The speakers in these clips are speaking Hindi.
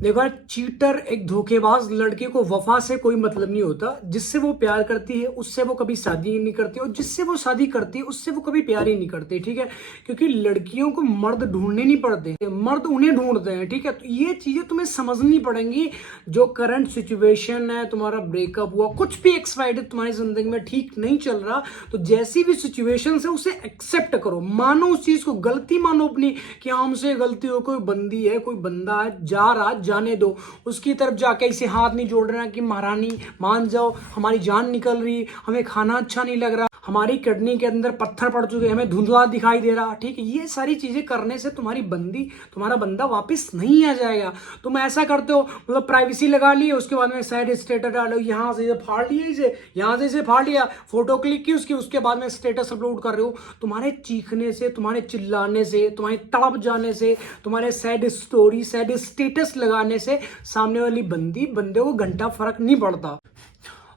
देखो यार, चीटर एक धोखेबाज लड़के को वफा से कोई मतलब नहीं होता। जिससे वो प्यार करती है उससे वो कभी शादी नहीं करती, और जिससे वो शादी करती है उससे वो कभी प्यार ही नहीं करते, ठीक है। क्योंकि लड़कियों को मर्द ढूंढने नहीं पड़ते, मर्द उन्हें ढूंढते हैं, ठीक है। तो ये चीजें तुम्हें समझनी पड़ेंगी। जो करंट सिचुएशन है, तुम्हारा ब्रेकअप हुआ, कुछ भी एक्सपायर्ड तुम्हारी जिंदगी में ठीक नहीं चल रहा, तो जैसी भी सिचुएशन है उसे एक्सेप्ट करो, मानो उस चीज को, गलती मानो अपनी कि हमसे गलती हो, कोई बंदी है, कोई बंदा है, जा रहा, जाने दो। उसकी तरफ जाके इसे हाथ नहीं जोड़ रहा कि महारानी मान जाओ, हमारी जान निकल रही, हमें खाना अच्छा नहीं लग रहा, हमारी किडनी के अंदर पत्थर पड़ चुके, हमें धुंधला दिखाई दे रहा, ठीक है। ये सारी चीजें करने से तुम्हारा बंदा वापस नहीं आ जाएगा। तुम ऐसा करते हो, मतलब प्राइवेसी लगा ली, उसके बाद में साइड स्टेटस डालो, यहाँ से फाड़ लिया इसे, यहाँ से इसे फाड़ लिया, फोटो क्लिक की उसकी, उसके बाद में स्टेटस अपलोड कर रहे हो। तुम्हारे चीखने से, तुम्हारे चिल्लाने से, तुम्हारे तड़प जाने से, तुम्हारे सैड स्टोरी, सैड स्टेटस लगाने से सामने वाली बंदे को घंटा फर्क नहीं पड़ता।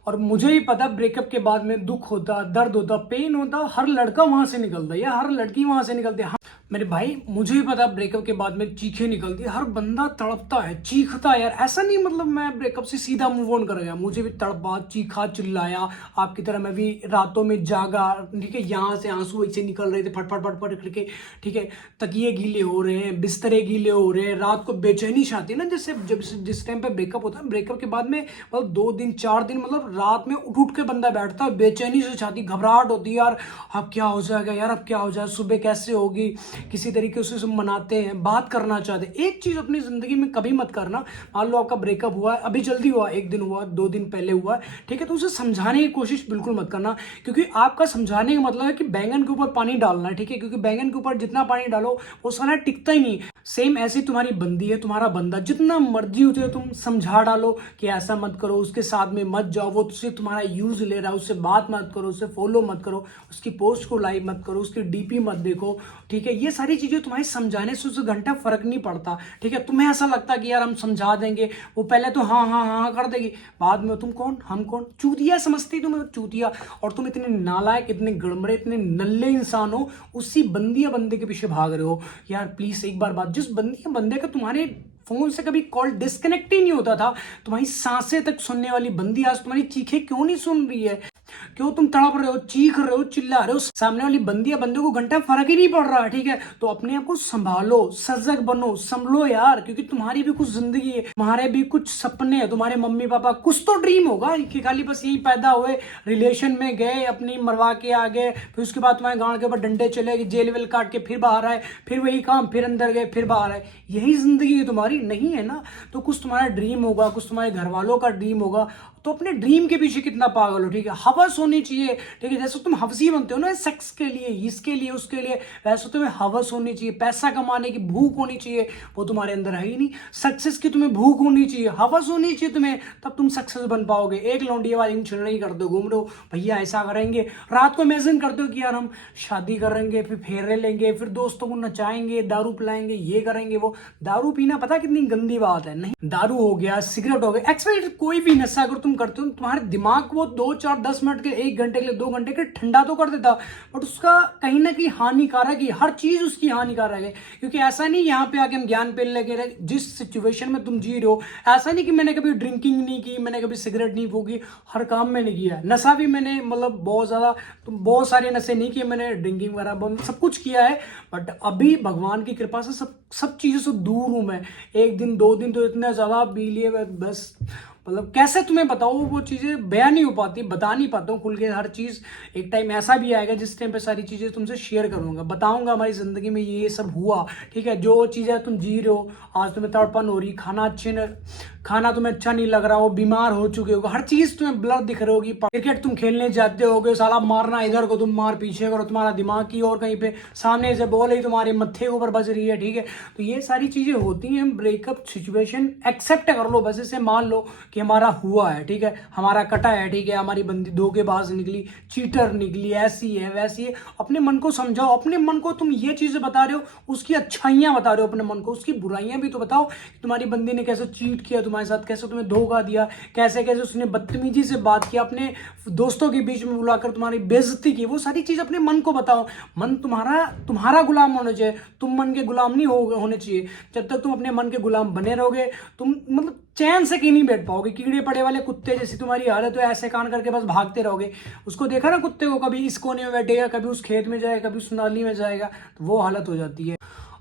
और मुझे ही पता, ब्रेकअप के बाद में दुख होता, दर्द होता, पेन होता, हर लड़का वहां से निकलता है या हर लड़की वहां से निकलती है। मेरे भाई, मुझे ही पता ब्रेकअप के बाद में चीखें निकलती है, हर बंदा तड़पता है, चीखता है यार। ऐसा नहीं मतलब मैं ब्रेकअप से सीधा मूव ऑन कर गया, मुझे भी तड़पा, चीखा, चिल्लाया, आपकी तरह मैं भी रातों में जागा, ठीक है। यहाँ से आंसू ऐसे निकल रहे थे फटफट फटफट करके, ठीक है। तकिए गीले हो रहे हैं, बिस्तरे गीले हो रहे हैं, रात को बेचैनी छाती है ना, जैसे जब जिस टाइम पे ब्रेकअप होता है, ब्रेकअप के बाद में मतलब 2 दिन 4 दिन, मतलब रात में उठ उठ के बंदा बैठता है, बेचैनी से छाती, घबराहट होती है यार, अब क्या हो जाएगा यार, अब क्या हो जाए, सुबह कैसे होगी। किसी तरीके से मनाते हैं, बात करना चाहते हैं। एक चीज अपनी जिंदगी में कभी मत करना, मान लो आपका ब्रेकअप हुआ है, अभी जल्दी हुआ, 1 दिन हुआ, 2 दिन पहले हुआ, ठीक है, तो उसे समझाने की कोशिश बिल्कुल मत करना। क्योंकि आपका समझाने का मतलब है कि बैंगन के ऊपर पानी डालना है, ठीक है। क्योंकि बैंगन के ऊपर जितना पानी डालो वो सारा टिकता ही नहीं। सेम ऐसी तुम्हारी बंदी है, तुम्हारा बंदा, जितना मर्जी होते तुम समझा डालो कि ऐसा मत करो, उसके साथ में मत जाओ, वो तुझसे तुम्हारा यूज ले रहा है, उससे बात मत करो, उससे फॉलो मत करो, उसकी पोस्ट को लाइक मत करो, उसकी डीपी मत देखो, ठीक है। ये सारी चीजें तुम्हारी समझाने से उसे घंटा फर्क नहीं पड़ता, ठीक है। तुम्हें ऐसा लगता है कि यार हम समझा देंगे, वो पहले तो हाँ हाँ हाँ कर देगी, बाद में तुम कौन, हम कौन, चूतिया समझती तुम्हें, चूतिया। और तुम इतने नालायक, इतने गड़मड़े, इतने नल्ले इंसान हो, उसी बंदी या बंदे के पीछे भाग रहे हो। यार प्लीज एक बार बात, जिस बंदी या बंदे का तुम्हारे फोन से कभी कॉल डिस्कनेक्ट ही नहीं होता था, तुम्हारी सांसें तक सुनने वाली बंदी आज तुम्हारी चीखें क्यों नहीं सुन रही है? क्यों तुम तड़प रहे हो, चीख रहे हो, चिल्ला रहे हो? सामने वाली बंदी या बंदे को घंटा फर्क ही नहीं पड़ रहा, ठीक है। तो अपने आप को संभालो, सजग बनो, संभलो यार, क्योंकि तुम्हारी भी कुछ जिंदगी है, तुम्हारे भी कुछ सपने हैं, तुम्हारे मम्मी पापा कुछ तो ड्रीम होगा कि खाली बस यही पैदा हुए, रिलेशन में गए, अपनी मरवा के आ गए, फिर उसके बाद तुम्हारे गांव के ऊपर डंडे चले गए, जेल वेल काट के फिर बाहर आए, फिर वही काम, फिर अंदर गए, फिर बाहर आए। यही जिंदगी है तुम्हारी, नहीं है ना? तो कुछ तुम्हारा ड्रीम होगा, कुछ तुम्हारे घर वालों का ड्रीम होगा, तो अपने ड्रीम के पीछे कितना पागल हो, ठीक है। हवस होनी चाहिए, ठीक है। जैसे तुम हवसी बनते हो ना सेक्स के लिए, इसके लिए, उसके लिए, वैसे तुम्हें हवस होनी चाहिए, पैसा कमाने की भूख होनी चाहिए, वो तुम्हारे अंदर है ही नहीं। सक्सेस की तुम्हें भूख होनी चाहिए, हवस होनी चाहिए तुम्हें, तब तुम सक्सेस बन पाओगे। एक लौंडिया वाली छिड़ नहीं करते, घूम रहे हो भैया ऐसा करेंगे, रात को इमेजिन करते हो कि यार हम शादी करेंगे, फिर फेरे लेंगे, फिर दोस्तों को नचाएंगे, दारू पिलाएंगे, ये करेंगे, वो। दारू पीना पता कितनी गंदी बात है? नहीं, दारू हो गया, सिगरेट हो गया, एक्सपेक्ट कोई भी नशा अगर तुम करते हो, तुम्हारे दिमाग को 2 4 10 मिनट के, 1 घंटे के लिए, 2 घंटे के ठंडा तो कर देता, बट उसका कहीं ना कहीं हानिकारक ही, हर चीज उसकी हानिकारक है। क्योंकि ऐसा नहीं यहाँ पे आके हम ज्ञान पे लगे रहे, जिस सिचुएशन में तुम जी रहे हो, ऐसा नहीं कि मैंने कभी ड्रिंकिंग नहीं की, मैंने कभी सिगरेट नहीं फूकी, हर काम मैंने किया है। नशा भी मैंने मतलब बहुत ज्यादा, बहुत सारे नशे नहीं किए मैंने, ड्रिंकिंग वगैरह सब कुछ किया है, बट अभी भगवान की कृपा से सब चीजों से दूर हूं मैं। 1 दिन 2 दिन तो इतने ज्यादा पी लिए बस, मतलब कैसे तुम्हें बताओ, वो चीजें बयान नहीं हो पाती, बता नहीं पाता हूँ खुल के हर चीज। एक टाइम ऐसा भी आएगा जिस टाइम पे सारी चीजें तुमसे शेयर करूंगा, बताऊंगा हमारी जिंदगी में ये सब हुआ, ठीक है। जो चीजें तुम जी रहे हो, आज तुम्हें तड़पन हो रही, खाना तुम्हें अच्छा नहीं लग रहा हो, बीमार हो चुके हो, हर चीज तुम्हें ब्लर दिख रही होगी। क्रिकेट तुम खेलने जाते होगे, साला मारना इधर को तुम मार, पीछे करो, तुम्हारा दिमाग की और कहीं पे, सामने से बॉल ही तुम्हारे मत्थे के ऊपर बज रही है, ठीक है। तो ये सारी चीजें होती हैं, ब्रेकअप सिचुएशन एक्सेप्ट कर लो, बस इसे मान लो कि हमारा हुआ है, ठीक है, हमारा कटा है, ठीक है, हमारी बंदी धोखेबाज निकली, चीटर निकली, ऐसी है वैसी है। अपने मन को समझाओ, अपने मन को तुम ये चीजें बता रहे हो, उसकी अच्छाइयां बता रहे हो अपने मन को, उसकी बुराइयां भी तो बताओ कि तुम्हारी बंदी ने कैसे चीट किया तुम्हारे साथ, कैसे तुम्हें धोखा दिया, कैसे कैसे उसने बदतमीजी से बात किया, अपने दोस्तों के बीच में बुलाकर तुम्हारी बेइज्जती की। वो सारी चीज अपने मन को बताओ। मन तुम्हारा गुलाम होना चाहिए, तुम मन के गुलाम नहीं होने चाहिए। जब तक तुम अपने मन के गुलाम बने रहोगे, तुम मतलब चैन से कहीं नहीं बैठ पाओगे। कीड़े पड़े वाले कुत्ते जैसी तुम्हारी हालत है, ऐसे कान करके बस भागते रहोगे। उसको देखा ना कुत्ते को, कभी इस कोने में बैठेगा, कभी उस खेत में जाएगा, कभी उस नाली में जाएगा, तो वो हालत हो जाती है।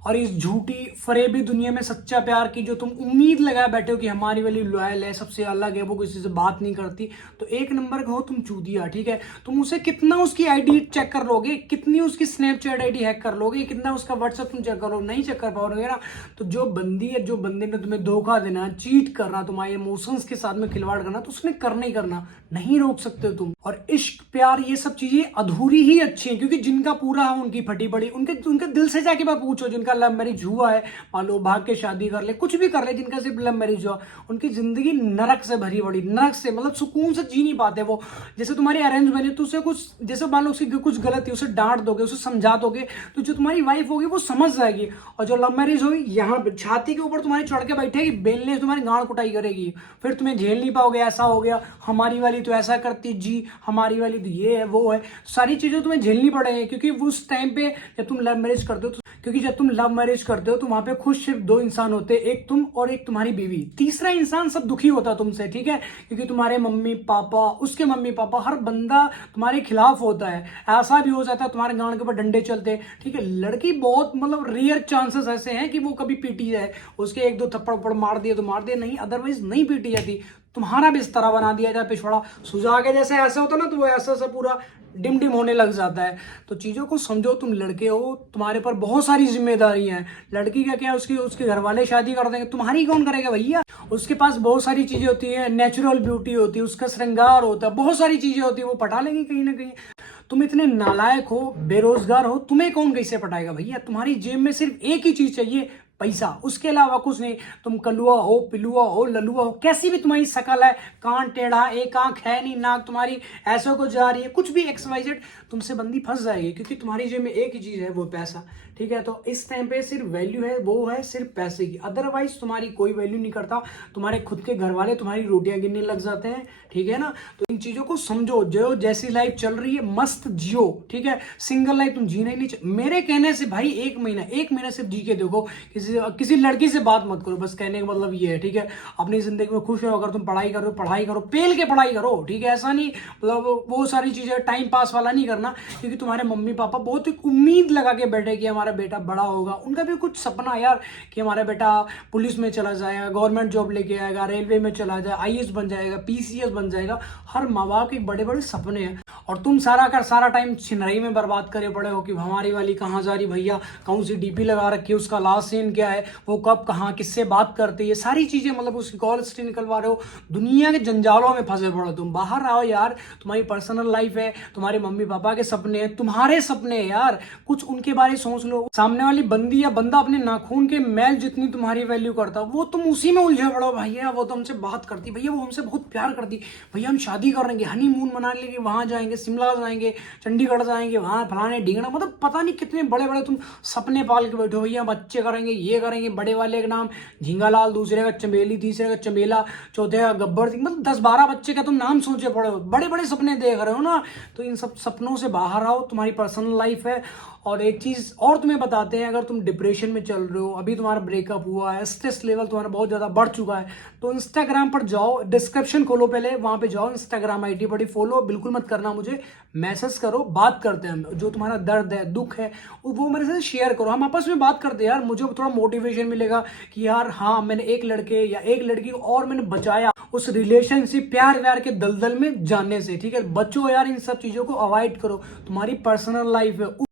और इस झूठी फरेबी दुनिया में सच्चा प्यार की जो तुम उम्मीद लगाए बैठे हो कि हमारी वाली लॉयल है, सबसे अलग है, वो किसी से बात नहीं करती, तो एक नंबर का हो तुम चूतिया, ठीक है। तुम उसे कितना उसकी आईडी चेक कर लोगे, कितनी उसकी स्नैपचैट आईडी हैक कर लोगे, कितना उसका व्हाट्सएप तुम चेक करो, नहीं चेक कर पाओगे ना। तो जो बंदी है, जो बंदे ने तुम्हें धोखा देना, चीट करना, तुम्हारे इमोशंस के साथ में खिलवाड़ करना, तो उसने करना ही करना, नहीं रोक सकते तुम। और इश्क प्यार ये सब चीजें अधूरी ही अच्छी हैं, क्योंकि जिनका पूरा है उनकी फटी पड़ी, उनके दिल से जाके बात पूछो। जिनका लव मैरिज हुआ है, मान लो भाग के शादी कर ले, कुछ भी कर ले, जिनका सिर्फ लव मैरिज हुआ, उनकी जिंदगी नरक से भरी पड़ी, नरक से मतलब सुकून से जी नहीं पाते वो। जैसे तुम्हारी अरेंज बनी, तो उसे कुछ, जैसे मान लो उसकी कुछ गलती, उसे डांट दोगे, उसे समझा दोगे, तो जो तुम्हारी वाइफ होगी वो समझ जाएगी। और जो लव मैरिज होगी, यहाँ छाती के ऊपर तुम्हारी चढ़ के बैठेगी, बेलने से तुम्हारी गांड कुटाई करेगी, फिर तुम्हें झेल नहीं पाओगे। ऐसा हो गया, हमारी वाली तो ऐसा करती जी, हमारी वाली तो ये है वो है, सारी चीजें तुम्हें झेलनी पड़ेगी। क्योंकि उस टाइम पे जब तुम लव मैरिज करते हो, क्योंकि जब तुम लव मैरिज करते हो तो वहां पे खुश सिर्फ दो इंसान होते हैं, एक तुम और एक तुम्हारी बीवी। तीसरा इंसान सब दुखी होता तुमसे, ठीक है, क्योंकि तुम्हारे मम्मी पापा, उसके मम्मी पापा, हर बंदा तुम्हारे खिलाफ होता है। ऐसा भी हो जाता है तुम्हारे गांड के ऊपर डंडे चलते, ठीक है। लड़की बहुत मतलब रेयर चांसेस ऐसे हैं कि वो कभी पीटी जाए, उसके एक दो थप्पड़ उप्पड़ मार दिए तो मार दिए, नहीं अदरवाइज नहीं पीटी जाती। तुम्हारा बिस्तरा बना दिया जाए पिछवाड़ा सुझा के, जैसे ऐसा होता ना, तो वो ऐसा सा पूरा डिम डिम होने लग जाता है। तो चीज़ों को समझो, तुम लड़के हो, तुम्हारे पर बहुत सारी जिम्मेदारियां हैं। लड़की का क्या, उसके घर वाले शादी कर देंगे, तुम्हारी कौन करेगा भैया। उसके पास बहुत सारी चीजें होती है, नेचुरल ब्यूटी होती है, उसका श्रृंगार होता है, बहुत सारी चीजें होती है, वो पटा लेंगे कहीं ना कहीं। तुम इतने नालायक हो, बेरोजगार हो, तुम्हें कौन कैसे पटाएगा भैया। तुम्हारी जेब में सिर्फ एक ही चीज चाहिए, पैसा, उसके अलावा कुछ नहीं। तुम कलुआ हो, पिलुआ हो, ललुआ हो, कैसी भी तुम्हारी शकल है, कान टेढ़ा, एक आंख है नहीं, नाक तुम्हारी ऐसे को जा रही है, कुछ भी XYZ, तुमसे बंदी फंस जाएगी, क्योंकि तुम्हारी जेब में एक ही चीज है, वो पैसा, ठीक है। तो इस टाइम पे सिर्फ वैल्यू है, वो है सिर्फ पैसे की, अदरवाइज तुम्हारी कोई वैल्यू नहीं करता। तुम्हारे खुद के घर वाले तुम्हारी रोटियां गिनने लग जाते हैं, ठीक है ना। तो इन चीजों को समझो, जो जैसी लाइफ चल रही है मस्त जियो, ठीक है। सिंगल लाइफ तुम जीना ही नहीं मेरे कहने से भाई, एक महीना सिर्फ जी के देखो। किसी लड़की से बात मत करो, बस कहने का मतलब ये है, ठीक है। अपनी जिंदगी में खुश रहो। अगर तुम पढ़ाई करो, पेल के पढ़ाई करो, ठीक है। ऐसा नहीं मतलब वो सारी चीजें टाइम पास वाला नहीं करना, क्योंकि तुम्हारे मम्मी पापा बहुत एक उम्मीद लगा के बैठे कि हमारा बेटा बड़ा होगा। उनका भी कुछ सपना यार कि हमारा बेटा पुलिस में चला जाएगा, गवर्नमेंट जॉब लेके आएगा, रेलवे में चला जाए, IAS बन जाएगा, PCS बन जाएगा। हर माँ बाप के बड़े बड़े सपने हैं, और तुम सारा टाइम छिनरई में बर्बाद करे पड़े हो कि हमारी वाली कहाँ जा रही भैया, कौन सी DP लगा रखी है, उसका लास्ट सीन क्या है, वो कब कहाँ किससे बात करती है, सारी चीजें मतलब उसकी कॉल हिस्ट्री निकलवा रहे हो। दुनिया के जंजालों में फंसे पड़ो तुम। बाहर आओ यार, तुम्हारी पर्सनल लाइफ है, तुम्हारे मम्मी पापा के सपने हैं, तुम्हारे सपने हैं यार, कुछ उनके बारे में सोच लो। सामने वाली बंदी या बंदा अपने नाखून के मैल जितनी तुम्हारी वैल्यू करता, वो तुम उसी में उलझे पड़ो। भैया वो तो हमसे बात करती, भैया वो हमसे बहुत प्यार करती, भैया हम शादी करेंगे, हनीमून मनाने के लिए वहां जाएंगे, शिमला जाएंगे, चंडीगढ़ जाएंगे, वहां फलाने ढींगना, मतलब पता नहीं कितने बड़े बड़े तुम सपने पाल के बैठो। भैया बच्चे करेंगे, ये करेंगे, बड़े वाले का नाम झींगालाल, दूसरे का चमेली, तीसरे का चमेला, चौथे का गब्बर सिंह, मतलब 10-12 बच्चे का तुम नाम सोचे पड़े हो, बड़े बड़े सपने देख रहे हो ना। तो इन सब सपनों से बाहर आओ, तुम्हारी पर्सनल लाइफ है। और एक चीज और तुम्हें बताते हैं, अगर तुम डिप्रेशन में चल रहे हो, अभी तुम्हारा ब्रेकअप हुआ है, स्ट्रेस लेवल तुम्हारा बहुत ज्यादा बढ़ चुका है, तो इंस्टाग्राम पर जाओ, डिस्क्रिप्शन खोलो, पहले वहां पे जाओ, इंस्टाग्राम ID बड़ी फॉलो बिल्कुल मत करना, मुझे मैसेज करो, बात करते हैं हम। जो तुम्हारा दर्द है, दुख है, वो मेरे से शेयर करो, हम आपस में बात करते हैं यार। मुझे थोड़ा मोटिवेशन मिलेगा कि यार हाँ, मैंने एक लड़के या एक लड़की को और मैंने बचाया उस रिलेशनशिप प्यार के दलदल में जाने से, ठीक है। बचो यार, इन सब चीजों को अवॉइड करो। तुम्हारी पर्सनल लाइफ है,